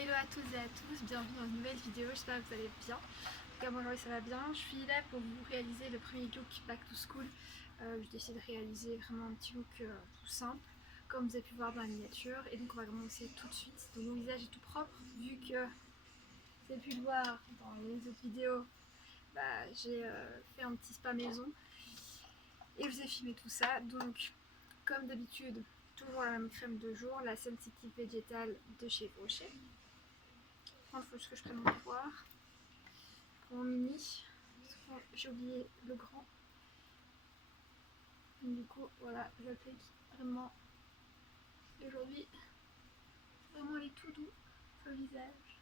Hello à toutes et à tous, bienvenue dans une nouvelle vidéo, j'espère que vous allez bien. En tout cas moi aujourd'hui ça va bien, je suis là pour vous réaliser le premier look Back to School. Je décide de réaliser vraiment un petit look tout simple, comme vous avez pu voir dans la miniature. Et donc on va commencer tout de suite. Donc mon visage est tout propre, vu que vous avez pu le voir dans les autres vidéos, j'ai fait un petit spa maison. Et je vous ai filmé tout ça, donc comme d'habitude, toujours la même crème de jour, la Sensitive Végétale de chez Rocher. Il faut que je prenne mon poire pour mon mini, parce que j'ai oublié le grand. Donc, du coup, voilà, j'applique vraiment. Et aujourd'hui, vraiment aller tout doux sur le visage.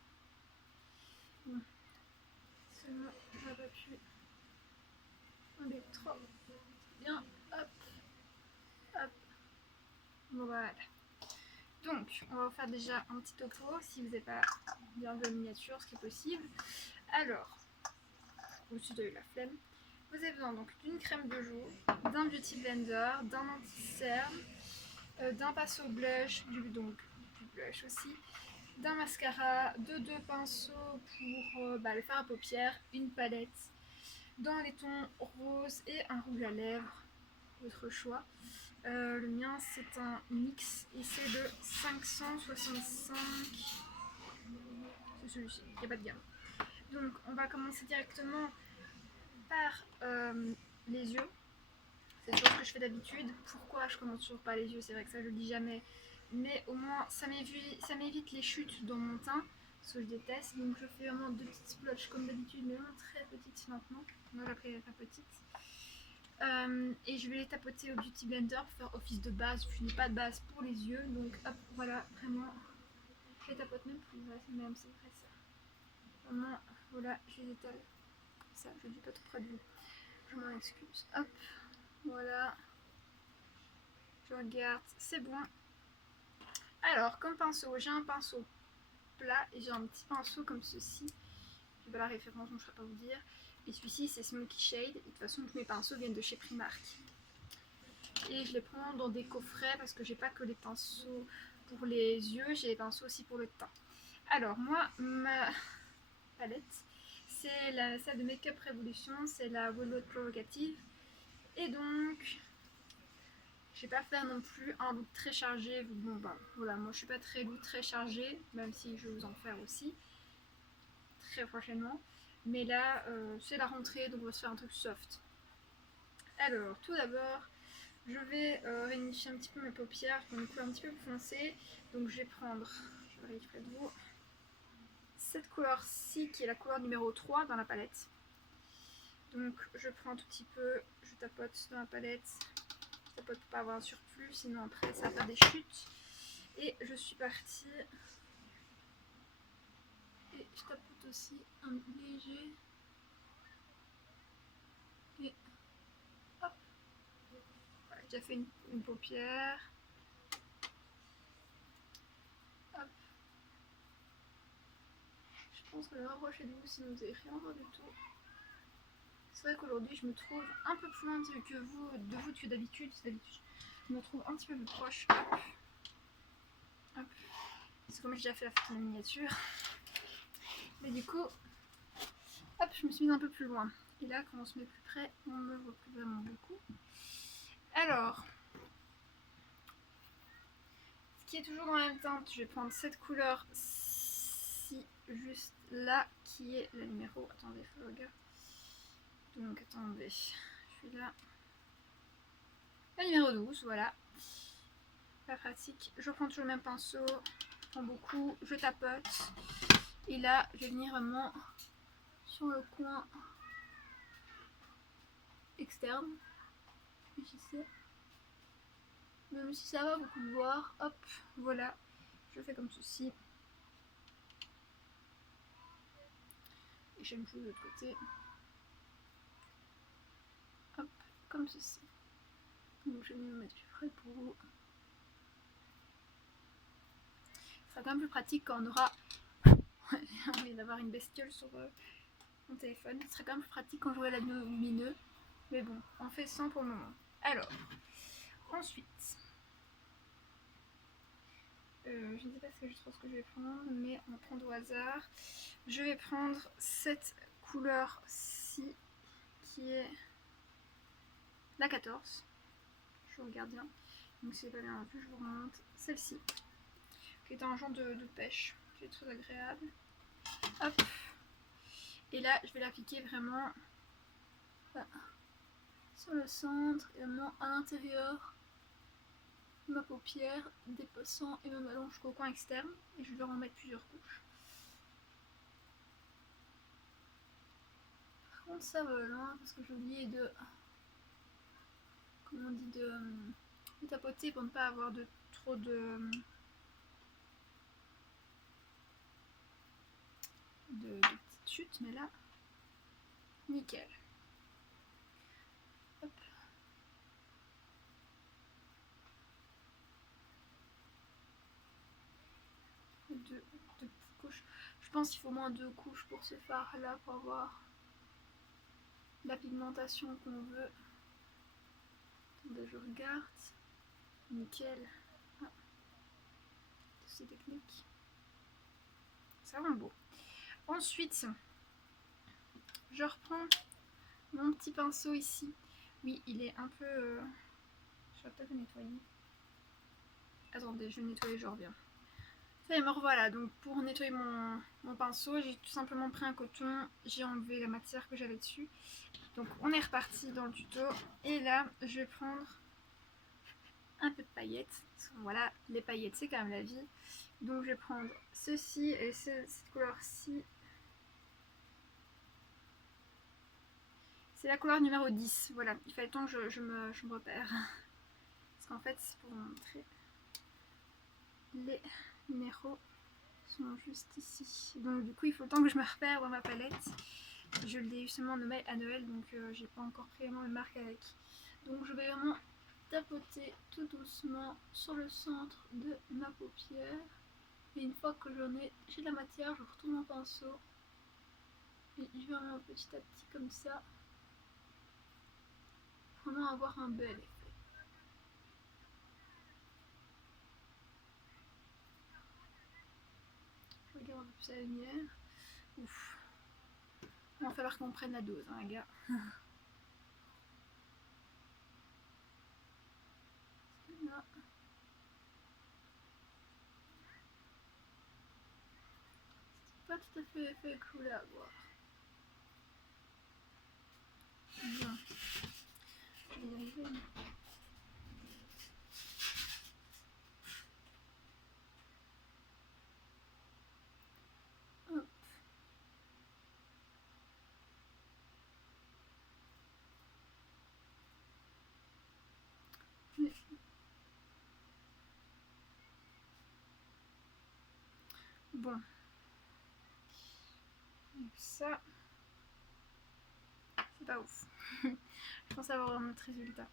Bon, seulement, j'aurais pas pu enlever trop. Bien, hop, hop. Bon, voilà. Donc, on va faire déjà un petit topo si vous n'avez pas bien vu la miniature, ce qui est possible. Alors, ou si vous avez eu la flemme, vous avez besoin donc d'une crème de jour, d'un beauty blender, d'un anti-cerne, d'un pinceau blush, du blush aussi, d'un mascara, de deux pinceaux pour le fard à paupières, une palette, dans les tons roses et un rouge à lèvres, votre choix. Le mien c'est un mix et c'est de 565, c'est celui-ci, il n'y a pas de gamme. Donc on va commencer directement par les yeux. C'est toujours ce que je fais d'habitude. Pourquoi je commence toujours par les yeux? C'est vrai que ça je le dis jamais, mais au moins ça m'évite les chutes dans mon teint, ce que je déteste. Donc je fais vraiment deux petites splotches comme d'habitude, mais vraiment très petites maintenant. Moi j'appelle les très petites. Et je vais les tapoter au Beauty Blender pour faire office de base. Je n'ai pas de base pour les yeux, donc hop, voilà, vraiment. Je les tapote même plus, même c'est vrai ça. Vraiment, voilà, je les étale. Ça, je dis pas trop près de vous. Je m'en excuse. Hop, voilà. Je regarde, c'est bon. Alors, comme pinceau, j'ai un pinceau plat et j'ai un petit pinceau comme ceci. Je n'ai pas la référence, donc je ne saurais pas vous dire. Et celui-ci, c'est Smoky Shade. Et de toute façon, tous mes pinceaux viennent de chez Primark. Et je les prends dans des coffrets parce que j'ai pas que les pinceaux pour les yeux, j'ai les pinceaux aussi pour le teint. Alors, moi, ma palette, c'est celle de Make Up Revolution, c'est la Willow Provocative. Et donc, je vais pas faire non plus un look très chargé. Bon voilà, moi je suis pas très look très chargé, même si je vais vous en faire aussi très prochainement. Mais là, c'est la rentrée, donc on va se faire un truc soft. Alors, tout d'abord, je vais réunifier un petit peu mes paupières pour une couleur un petit peu plus foncée. Donc je vais prendre, je vais arriver près de vous, cette couleur-ci qui est la couleur numéro 3 dans la palette. Donc je prends un tout petit peu, je tapote dans la palette. Je tapote pour pas avoir un surplus, sinon après ça va faire des chutes. Et je suis partie. Et je tapote aussi un léger. Et hop. Voilà, j'ai déjà fait une paupière. Hop. Je pense que je vais rapprocher de vous sinon vous n'allez rien voir du tout. C'est vrai qu'aujourd'hui je me trouve un peu plus loin que vous, de vous que d'habitude. Je me trouve un petit peu plus proche. Hop. Hop. C'est comme j'ai déjà fait la photo de miniature. Mais du coup, hop, je me suis mise un peu plus loin. Et là, quand on se met plus près, on me voit plus vraiment beaucoup. Alors, ce qui est toujours dans la même teinte, je vais prendre cette couleur-ci, juste là, qui est la numéro. Attendez, faut que je regarde. Donc, attendez, je suis là. La numéro 12, voilà. Pas pratique. Je prends toujours le même pinceau, je prends beaucoup, je tapote. Et là, je vais venir vraiment sur le coin externe. Ici. Même si ça va beaucoup voir, hop, voilà, je fais comme ceci. Et je me joue de l'autre côté. Hop, comme ceci. Donc je vais me mettre plus près pour vous. Ce sera quand même plus pratique quand on aura envie d'avoir une bestiole sur mon téléphone. Ce sera quand même plus pratique quand j'aurai la lumineux. Mais bon, on fait sans pour le moment. Alors, ensuite, je ne sais pas ce que je vais prendre, mais on va prendre au hasard. Je vais prendre cette couleur-ci qui est la 14. Je regarde bien. Donc si c'est pas bien non plus, je vous remonte. Celle-ci, qui est un genre de pêche, qui est très agréable. Hop. Et là, je vais l'appliquer vraiment sur le centre et vraiment à l'intérieur de ma paupière, dépassant et me allant jusqu'au coin externe. Et je vais en mettre plusieurs couches. Par contre, ça va loin parce que j'ai oublié de, comment on dit, de tapoter pour ne pas avoir trop de petites chutes, mais là, nickel. Hop. Deux petites couches. Je pense qu'il faut au moins 2 couches pour ce fard là pour avoir la pigmentation qu'on veut. Attendez, je regarde. Nickel. Ah. C'est technique. C'est vraiment beau. Ensuite, je reprends mon petit pinceau ici. Oui, il est un peu... Je vais peut-être le nettoyer. Attendez, je vais le nettoyer, je reviens. Ça y est, me revoilà. Donc pour nettoyer mon pinceau, j'ai tout simplement pris un coton, j'ai enlevé la matière que j'avais dessus. Donc on est reparti dans le tuto. Et là, je vais prendre un peu de paillettes. Parce que voilà, les paillettes, c'est quand même la vie. Donc je vais prendre ceci et cette couleur-ci. C'est la couleur numéro 10. Voilà, il fallait tant que je me repère. Parce qu'en fait, c'est pour vous montrer. Les numéros sont juste ici. Donc du coup, il faut le temps que je me repère dans ma palette. Je l'ai eu seulement à Noël, donc j'ai pas encore pris vraiment une marque avec. Donc je vais vraiment tapoter tout doucement sur le centre de ma paupière. Et une fois que j'ai de la matière, je retourne mon pinceau. Et je vais vraiment petit à petit comme ça. Vraiment avoir un bel effet. Je regarde un peu plus la lumière. Ouf. Il va falloir qu'on prenne la dose, hein, les gars. Là. C'est pas tout à fait l'effet que je voulais avoir. Bien. Je vais y arriver. Hop. Bon. Donc ça, c'est pas ouf. Je pense avoir un autre résultat.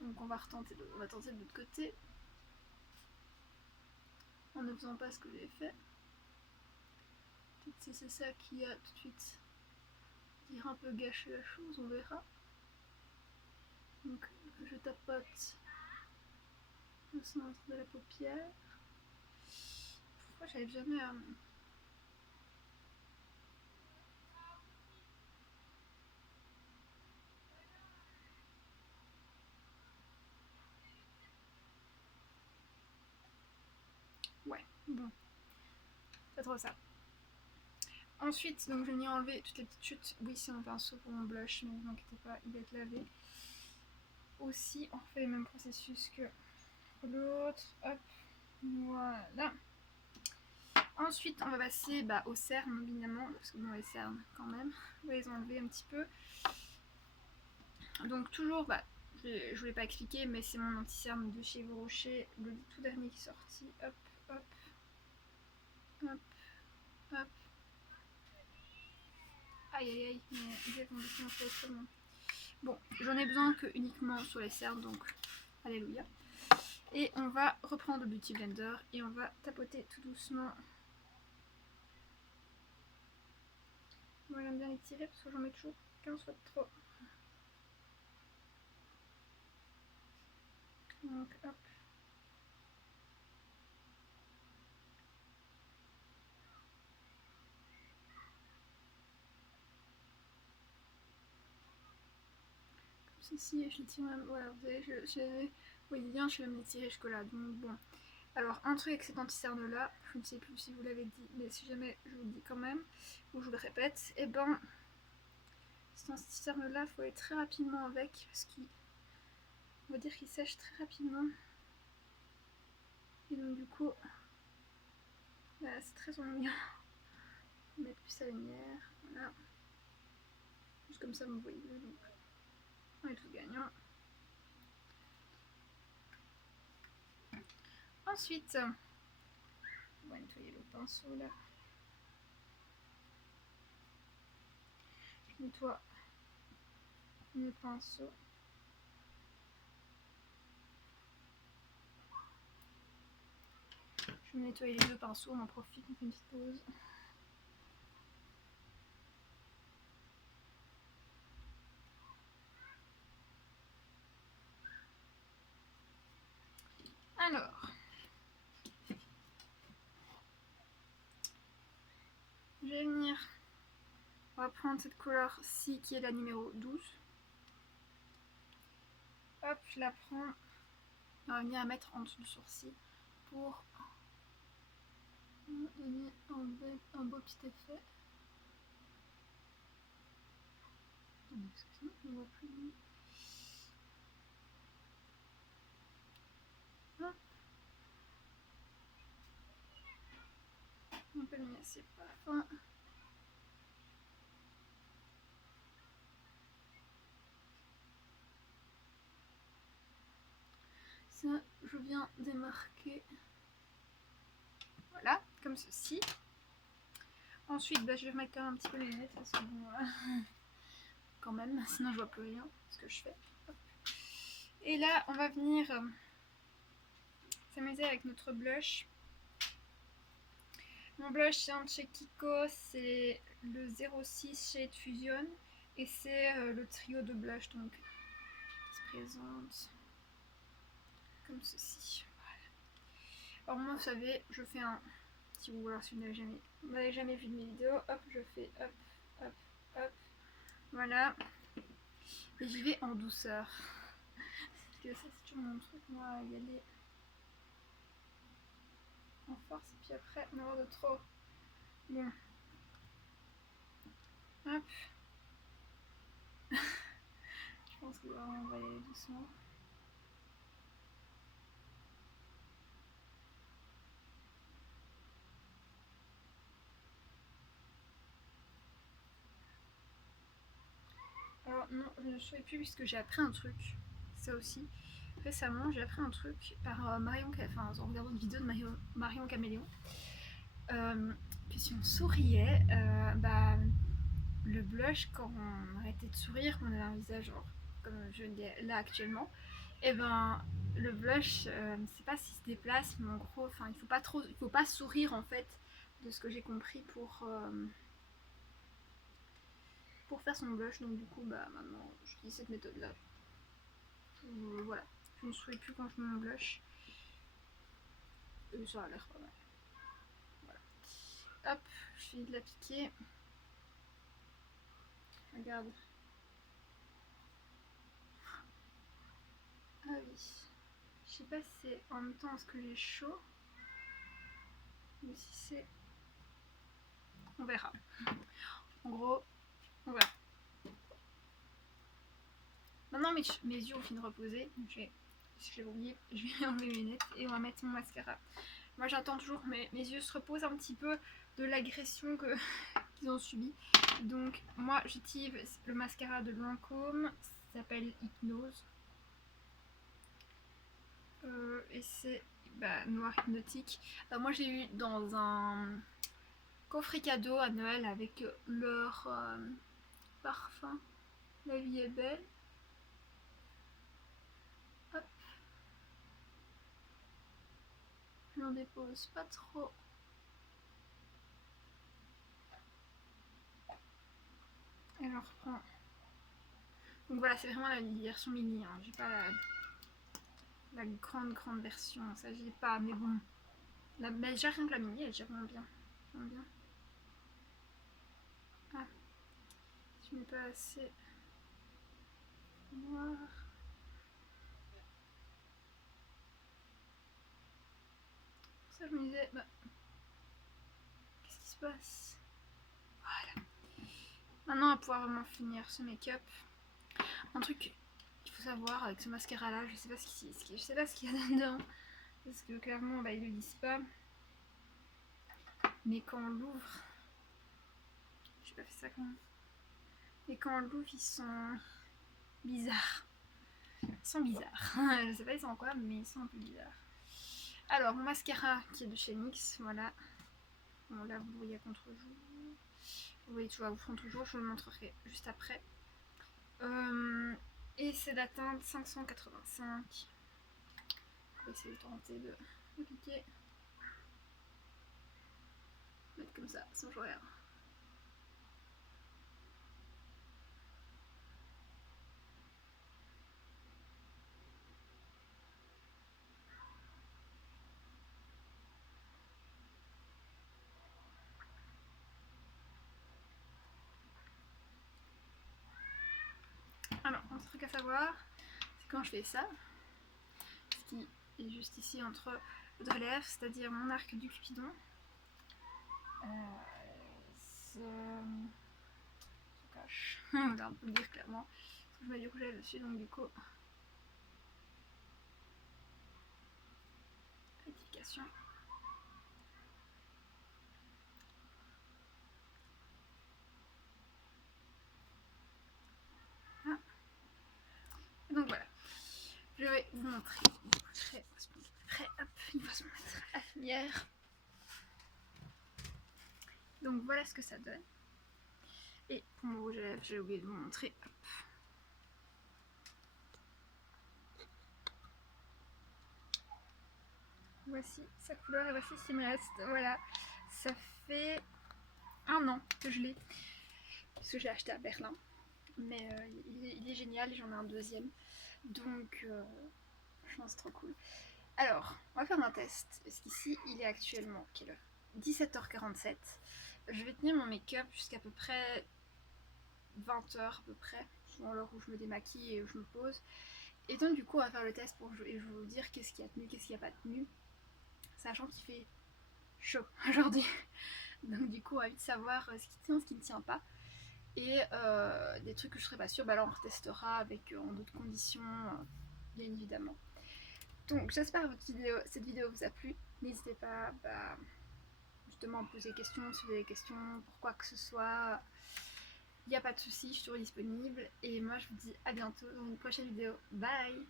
Donc on va tenter de l'autre côté. En ne faisant pas ce que j'ai fait. Peut-être c'est ça qui a tout de suite dire un peu gâché la chose, on verra. Donc je tapote le centre de la paupière. Pourquoi j'arrive jamais à... Ouais, bon. Pas trop ça. Ensuite, donc je viens enlever toutes les petites chutes. Oui, c'est un pinceau pour mon blush, mais ne vous inquiétez pas, il va être lavé. Aussi, on fait le même processus que l'autre. Hop, voilà. Ensuite, on va passer aux cernes, évidemment, parce que bon, les cernes, quand même, on va les enlever un petit peu. Donc toujours, je ne voulais pas expliquer, mais c'est mon anti-cerne de chez Yves Rocher, le tout dernier qui est sorti. Hop, hop, hop, hop. Aïe aïe aïe, mais j'ai condition un peu autrement. Bon, j'en ai besoin que uniquement sur les cernes, donc alléluia. Et on va reprendre le Beauty Blender et on va tapoter tout doucement. Moi j'aime bien les tirer parce que j'en mets toujours 15 fois de trop. Donc hop. ceci et je l'étire même, voilà, vous voyez bien, je vais me l'étirer jusque là, donc bon. Alors un truc avec cet anti-cerne là, je ne sais plus si vous l'avez dit, mais si jamais je vous le dis quand même, ou je vous le répète, et ben cet anti-cerne là, il faut aller très rapidement avec, parce qu'il, on va dire qu'il sèche très rapidement. Et donc du coup, voilà, c'est très ennuyant. On va mettre plus la lumière, voilà. Juste comme ça vous voyez, donc on est tous gagnants. Ensuite, on va nettoyer le pinceau là. Je nettoie le pinceau. Je vais nettoyer les deux pinceaux, on en profite, on fait une petite pause. Alors, je vais venir, on va prendre cette couleur-ci qui est la numéro 12. Hop, je la prends, on va venir la mettre en dessous du sourcil pour donner un beau petit effet. Excusez-moi, je ne vois plus. Hop. Un peu mieux, c'est pas la fin. Ça, je viens démarquer. Voilà, comme ceci. Ensuite, bah, je vais remettre quand même un petit peu les lunettes parce que bon, voilà. Quand même, sinon je vois plus rien ce que je fais. Hop. Et là, on va venir s'amuser avec notre blush. Mon blush, c'est un de chez Kiko, c'est le 06 Shade Fusion et c'est le trio de blush donc qui se présente comme ceci. Voilà. Alors moi, vous savez, je fais un, si vous n'avez jamais vu de mes vidéos, hop, je fais hop, hop, hop, voilà, et j'y vais en douceur. Parce que ça c'est toujours mon truc, moi, y aller en force et puis après on va avoir de trop. Bon. Hop. Je pense que vraiment on va y aller doucement. Alors non, je ne saurais plus puisque j'ai appris un truc. Ça aussi. Récemment, j'ai appris un truc par Marion, enfin en regardant une vidéo de Marion Caméléon. Que si on souriait, bah, le blush, quand on arrêtait de sourire, qu'on avait un visage genre, comme je l'ai là actuellement, et ben le blush, c'est pas s'il se déplace, mais en gros, enfin il faut pas sourire en fait, de ce que j'ai compris pour faire son blush. Donc du coup, bah maintenant, j'utilise cette méthode là. Voilà, je ne souris plus quand je mets mon blush. Ça a l'air pas mal. Voilà. Hop, je finis de l'appliquer. Regarde. Ah oui. Je sais pas si c'est en même temps ce que j'ai chaud ou si c'est. On verra. En gros, on verra. Maintenant mes yeux ont fini de reposer. Je l'ai oublié, je vais enlever mes lunettes et on va mettre mon mascara. Moi j'attends toujours, mes yeux se reposent un petit peu de l'agression qu'ils ont subi. Donc moi j'utilise le mascara de Lancôme, ça s'appelle Hypnose. Et c'est noir hypnotique. Alors moi j'ai eu dans un coffret cadeau à Noël avec leur parfum La vie est belle. Hop. Je n'en dépose pas trop. Et je reprends. Donc voilà, c'est vraiment la version mini, hein. J'ai pas la grande version, ça j'ai pas, mais bon. Déjà rien que la mini, elle est déjà vraiment bien. J'aime bien. Ah, je mets pas assez. noir. Ça, je me disais, bah, qu'est-ce qui se passe? Voilà. Maintenant, on va pouvoir vraiment finir ce make-up. Un truc qu'il faut savoir avec ce mascara là, je sais pas ce qu'il y a dedans. Parce que clairement, bah, ils le disent pas. Mais quand on l'ouvre, j'ai pas fait ça quand même. Mais quand on l'ouvre, ils sont bizarres. Ils sont bizarres. Je sais pas ils sont en quoi, mais ils sont un peu bizarres. Alors, mon mascara qui est de chez NYX, voilà. Bon, là, vous le voyez à contre-jour. Vous voyez toujours à vous prendre toujours, je vous le montrerai juste après. Et c'est la teinte 585. On va essayer de tenter de appliquer. Mettre comme ça, sans jouer rien. Alors, un truc à savoir, c'est quand je fais ça, ce qui est juste ici entre les deux lèvres, c'est-à-dire mon arc du cupidon, se cache, on peut le dire clairement, je mets du rouge à lèvres dessus, donc du coup, rectification. Ah. Donc voilà, je vais vous montrer. Après, hop, il va se mettre à la lumière. Donc voilà ce que ça donne. Et pour mon rouge à lèvres, j'ai oublié de vous montrer. Hop. Voici sa couleur et voici ce qu'il me reste. Voilà, ça fait 1 an que je l'ai. Parce que je l'ai acheté à Berlin. Mais il est génial, j'en ai un deuxième. Donc, je pense trop cool. Alors, on va faire un test. Parce qu'ici, il est actuellement, quelle heure 17h47. Je vais tenir mon make-up jusqu'à peu près 20h à peu près, selon l'heure où je me démaquille et où je me pose. Et donc du coup on va faire le test pour et je vais vous dire qu'est-ce qui a tenu, qu'est-ce qui a pas tenu, sachant qu'il fait chaud aujourd'hui. Donc du coup on va vite savoir ce qui tient, ce qui ne tient pas. Et des trucs que je serais pas sûre, bah là on retestera avec en d'autres conditions, bien évidemment. Donc j'espère que cette vidéo vous a plu. N'hésitez pas justement à me poser des questions, si vous avez des questions, pour quoi que ce soit. Il n'y a pas de souci, je suis toujours disponible. Et moi je vous dis à bientôt dans une prochaine vidéo. Bye!